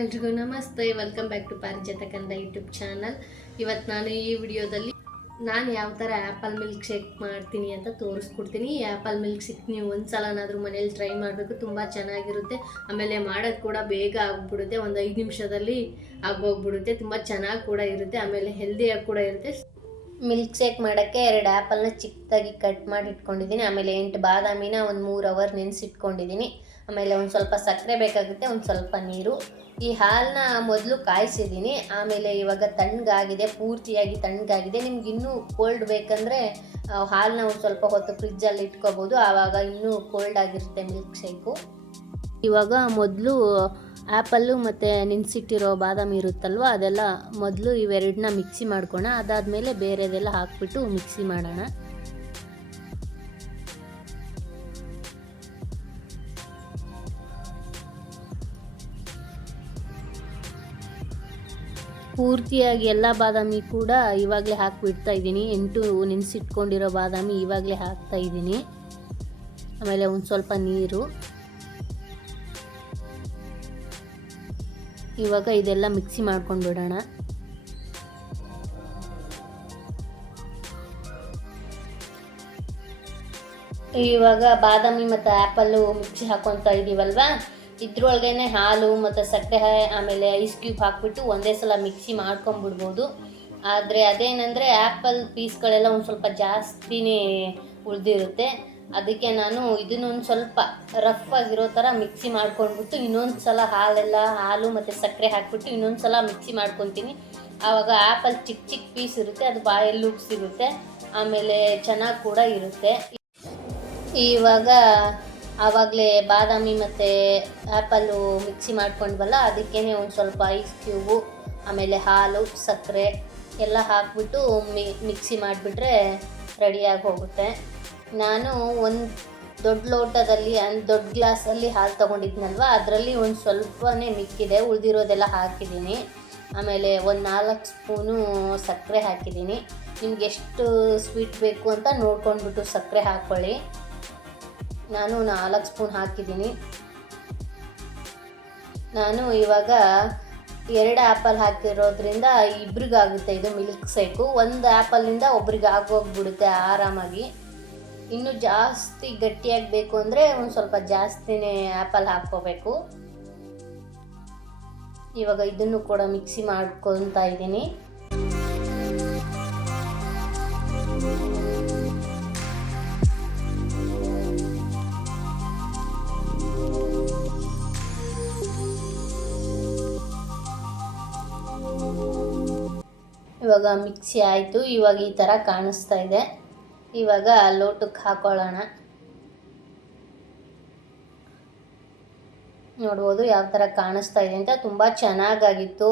ಎಲ್ರಿಗೂ ನಮಸ್ತೆ. Welcome back to ಪಾರಿಜಾತ ಕನ್ನಡ ಯೂಟ್ಯೂಬ್ ಚಾನಲ್ ಇವತ್ತು ನಾನು ಈ ವಿಡಿಯೋದಲ್ಲಿ ನಾನು ಯಾವ ಥರ ಆ್ಯಪಲ್ ಮಿಲ್ಕ್ ಶೇಕ್ ಮಾಡ್ತೀನಿ ಅಂತ ತೋರಿಸ್ಕೊಡ್ತೀನಿ. ಈ ಆ್ಯಪಲ್ ಮಿಲ್ಕ್ ಶೇಕ್ ನೀವು ಒಂದು ಸಲನಾದರೂ ಮನೇಲಿ ಟ್ರೈ ಮಾಡಬೇಕು. ತುಂಬ ಚೆನ್ನಾಗಿರುತ್ತೆ. ಆಮೇಲೆ ಮಾಡೋದು ಕೂಡ ಬೇಗ ಆಗ್ಬಿಡುತ್ತೆ. ಒಂದು ಐದು ನಿಮಿಷದಲ್ಲಿ ಆಗೋಗ್ಬಿಡುತ್ತೆ. ತುಂಬ ಚೆನ್ನಾಗಿ ಕೂಡ ಇರುತ್ತೆ. ಆಮೇಲೆ ಹೆಲ್ದಿಯಾಗಿ ಕೂಡ ಇರುತ್ತೆ. ಮಿಲ್ಕ್ ಶೇಕ್ ಮಾಡೋಕ್ಕೆ ಎರಡು ಆ್ಯಪಲ್ನ ಚಿಕ್ಕದಾಗಿ ಕಟ್ ಮಾಡಿ ಇಟ್ಕೊಂಡಿದ್ದೀನಿ. ಆಮೇಲೆ ಎಂಟು ಬಾದಾಮಿನ ಒಂದು ಮೂರು ಅವರ್ ನೆನೆಸಿಟ್ಕೊಂಡಿದ್ದೀನಿ. ಆಮೇಲೆ ಒಂದು ಸ್ವಲ್ಪ ಸಕ್ಕರೆ ಬೇಕಾಗುತ್ತೆ, ಒಂದು ಸ್ವಲ್ಪ ನೀರು. ಈ ಹಾಲನ್ನ ಮೊದಲು ಕಾಯಿಸಿದ್ದೀನಿ. ಆಮೇಲೆ ಇವಾಗ ತಣ್ಣಗಾಗಿದೆ, ಪೂರ್ತಿಯಾಗಿ ತಣ್ಣಗಾಗಿದೆ. ನಿಮ್ಗೆ ಇನ್ನೂ ಕೋಲ್ಡ್ ಬೇಕಂದರೆ ಹಾಲನ್ನ ಒಂದು ಸ್ವಲ್ಪ ಹೊತ್ತು ಫ್ರಿಜ್ಜಲ್ಲಿ ಇಟ್ಕೋಬೋದು. ಆವಾಗ ಇನ್ನೂ ಕೋಲ್ಡ್ ಆಗಿರುತ್ತೆ ಮಿಲ್ಕ್ ಶೇಕು ಇವಾಗ ಮೊದಲು ಆ್ಯಪಲ್ಲು ಮತ್ತು ನೆನೆಸಿಟ್ಟಿರೋ ಬಾದಾಮಿ ಇರುತ್ತಲ್ವ, ಅದೆಲ್ಲ ಮೊದಲು ಇವೆರಡನ್ನ ಮಿಕ್ಸಿ ಮಾಡ್ಕೋಣ. ಅದಾದಮೇಲೆ ಬೇರೆದೆಲ್ಲ ಹಾಕ್ಬಿಟ್ಟು ಮಿಕ್ಸಿ ಮಾಡೋಣ. ಪೂರ್ತಿಯಾಗಿ ಎಲ್ಲ ಬಾದಾಮಿ ಕೂಡ ಇವಾಗಲೇ ಹಾಕಿಬಿಡ್ತಾ ಇದ್ದೀನಿ. ಎಂಟು ನೆನೆಸಿಟ್ಕೊಂಡಿರೋ ಬಾದಾಮಿ ಇವಾಗಲೇ ಹಾಕ್ತಾ ಇದ್ದೀನಿ. ಆಮೇಲೆ ಒಂದು ಸ್ವಲ್ಪ ನೀರು. ಇವಾಗ ಇದೆಲ್ಲ ಮಿಕ್ಸಿ ಮಾಡ್ಕೊಂಡು ಬಿಡೋಣ ಇವಾಗ ಬಾದಾಮಿ ಮತ್ತು ಆ್ಯಪಲ್ಲು ಮಿಕ್ಸಿ ಹಾಕೊತ ಇದ್ದೀವಲ್ವಾ ಇದ್ರೊಳಗೇನೆ ಹಾಲು ಮತ್ತು ಸಕ್ಕರೆ, ಆಮೇಲೆ ಐಸ್ ಕ್ಯೂಬ್ ಹಾಕ್ಬಿಟ್ಟು ಒಂದೇ ಸಲ ಮಿಕ್ಸಿ ಮಾಡ್ಕೊಂಬಿಡ್ಬೋದು. ಆದರೆ ಅದೇನೆಂದರೆ ಆ್ಯಪಲ್ ಪೀಸ್ಗಳೆಲ್ಲ ಒಂದು ಸ್ವಲ್ಪ ಜಾಸ್ತಿನೇ ಉಳಿದಿರುತ್ತೆ. ಅದಕ್ಕೆ ನಾನು ಇದನ್ನೊಂದು ಸ್ವಲ್ಪ ರಫ್ ಆಗಿರೋ ಥರ ಮಿಕ್ಸಿ ಮಾಡ್ಕೊಂಡ್ಬಿಟ್ಟು ಇನ್ನೊಂದು ಸಲ ಹಾಲೆಲ್ಲ, ಹಾಲು ಮತ್ತು ಸಕ್ಕರೆ ಹಾಕಿಬಿಟ್ಟು ಇನ್ನೊಂದು ಸಲ ಮಿಕ್ಸಿ ಮಾಡ್ಕೊತೀನಿ. ಆವಾಗ ಆ್ಯಪಲ್ ಚಿಕ್ಕ ಚಿಕ್ಕ ಪೀಸ್ ಇರುತ್ತೆ, ಅದು ಬಾಯಲ್ಲಿ ಸಿಗುತ್ತೆ ಆಮೇಲೆ ಚೆನ್ನಾಗಿ ಕೂಡ ಇರುತ್ತೆ. ಇವಾಗ ಆವಾಗಲೇ ಬಾದಾಮಿ ಮತ್ತು ಆ್ಯಪಲ್ಲು ಮಿಕ್ಸಿ ಮಾಡ್ಕೊಂಡ್ವಲ್ಲ ಅದಕ್ಕೇ ಒಂದು ಸ್ವಲ್ಪ ಐಸ್ ಕ್ಯೂಬು ಆಮೇಲೆ ಹಾಲು, ಸಕ್ಕರೆ ಎಲ್ಲ ಹಾಕ್ಬಿಟ್ಟು ಮಿಕ್ಸಿ ಮಾಡಿಬಿಟ್ರೆ ರೆಡಿಯಾಗಿ ಹೋಗುತ್ತೆ. ನಾನು ಒಂದು ದೊಡ್ಡ ಲೋಟದಲ್ಲಿ ಒಂದು ದೊಡ್ಡ ಗ್ಲಾಸಲ್ಲಿ ಹಾಲು ತೊಗೊಂಡಿದ್ನಲ್ವ? ಅದರಲ್ಲಿ ಒಂದು ಸ್ವಲ್ಪನೇ ಮಿಕ್ಕಿದೆ, ಉಳಿದಿರೋದೆಲ್ಲ ಹಾಕಿದ್ದೀನಿ. ಆಮೇಲೆ ಒಂದು ನಾಲ್ಕು ಸ್ಪೂನು ಸಕ್ಕರೆ ಹಾಕಿದ್ದೀನಿ. ನಿಮ್ಗೆ ಎಷ್ಟು ಸ್ವೀಟ್ ಬೇಕು ಅಂತ ನೋಡ್ಕೊಂಡ್ಬಿಟ್ಟು ಸಕ್ಕರೆ ಹಾಕ್ಕೊಳ್ಳಿ ನಾನು ನಾಲ್ಕು ಸ್ಪೂನ್ ಹಾಕಿದ್ದೀನಿ. ನಾನು ಇವಾಗ ಎರಡು ಆ್ಯಪಲ್ ಹಾಕಿರೋದ್ರಿಂದ ಇಬ್ರಿಗಾಗುತ್ತೆ ಇದು ಮಿಲ್ಕ್ ಶೇಕು. ಒಂದು ಆ್ಯಪಲಿಂದ ಒಬ್ರಿಗೆ ಆಗೋಗ್ಬಿಡುತ್ತೆ ಆರಾಮಾಗಿ. ಇನ್ನು ಜಾಸ್ತಿ ಗಟ್ಟಿಯಾಗಿ ಬೇಕು ಅಂದರೆ ಒಂದು ಸ್ವಲ್ಪ ಜಾಸ್ತಿನೇ ಆ್ಯಪಲ್ ಹಾಕ್ಕೋಬೇಕು. ಇವಾಗ ಇದನ್ನು ಕೂಡ ಮಿಕ್ಸಿ ಮಾಡ್ಕೊತಾ ಇದ್ದೀನಿ. ಇವಾಗ ಮಿಕ್ಸಿ ಆಯಿತು, ಇವಾಗ ಈ ಥರ ಕಾಣಿಸ್ತಾ ಇದೆ. ಇವಾಗ ಲೋಟಕ್ಕೆ ಹಾಕೊಳ್ಳೋಣ. ನೋಡ್ಬೋದು ಯಾವ ಥರ ಕಾಣಿಸ್ತಾ ಇದೆ ಅಂತ. ತುಂಬ ಚೆನ್ನಾಗಾಗಿತ್ತು.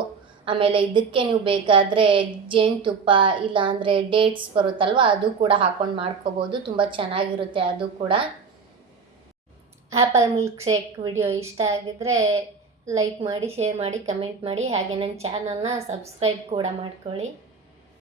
ಆಮೇಲೆ ಇದಕ್ಕೆ ನೀವು ಬೇಕಾದರೆ ಜೇನುತುಪ್ಪ, ಇಲ್ಲಾಂದರೆ ಡೇಟ್ಸ್ ಬರುತ್ತಲ್ವ, ಅದು ಕೂಡ ಹಾಕ್ಕೊಂಡು ಮಾಡ್ಕೋಬೋದು. ತುಂಬ ಚೆನ್ನಾಗಿರುತ್ತೆ ಅದು ಕೂಡ. ಆ್ಯಪಲ್ ಮಿಲ್ಕ್ ಶೇಕ್ ವಿಡಿಯೋ ಇಷ್ಟ ಆಗಿದ್ದರೆ ಲೈಕ್ ಮಾಡಿ, ಶೇರ್ ಮಾಡಿ, ಕಮೆಂಟ್ ಮಾಡಿ. ಹಾಗೆ ನನ್ನ ಚಾನಲ್ನ ಸಬ್ಸ್ಕ್ರೈಬ್ ಕೂಡ ಮಾಡ್ಕೊಳ್ಳಿ.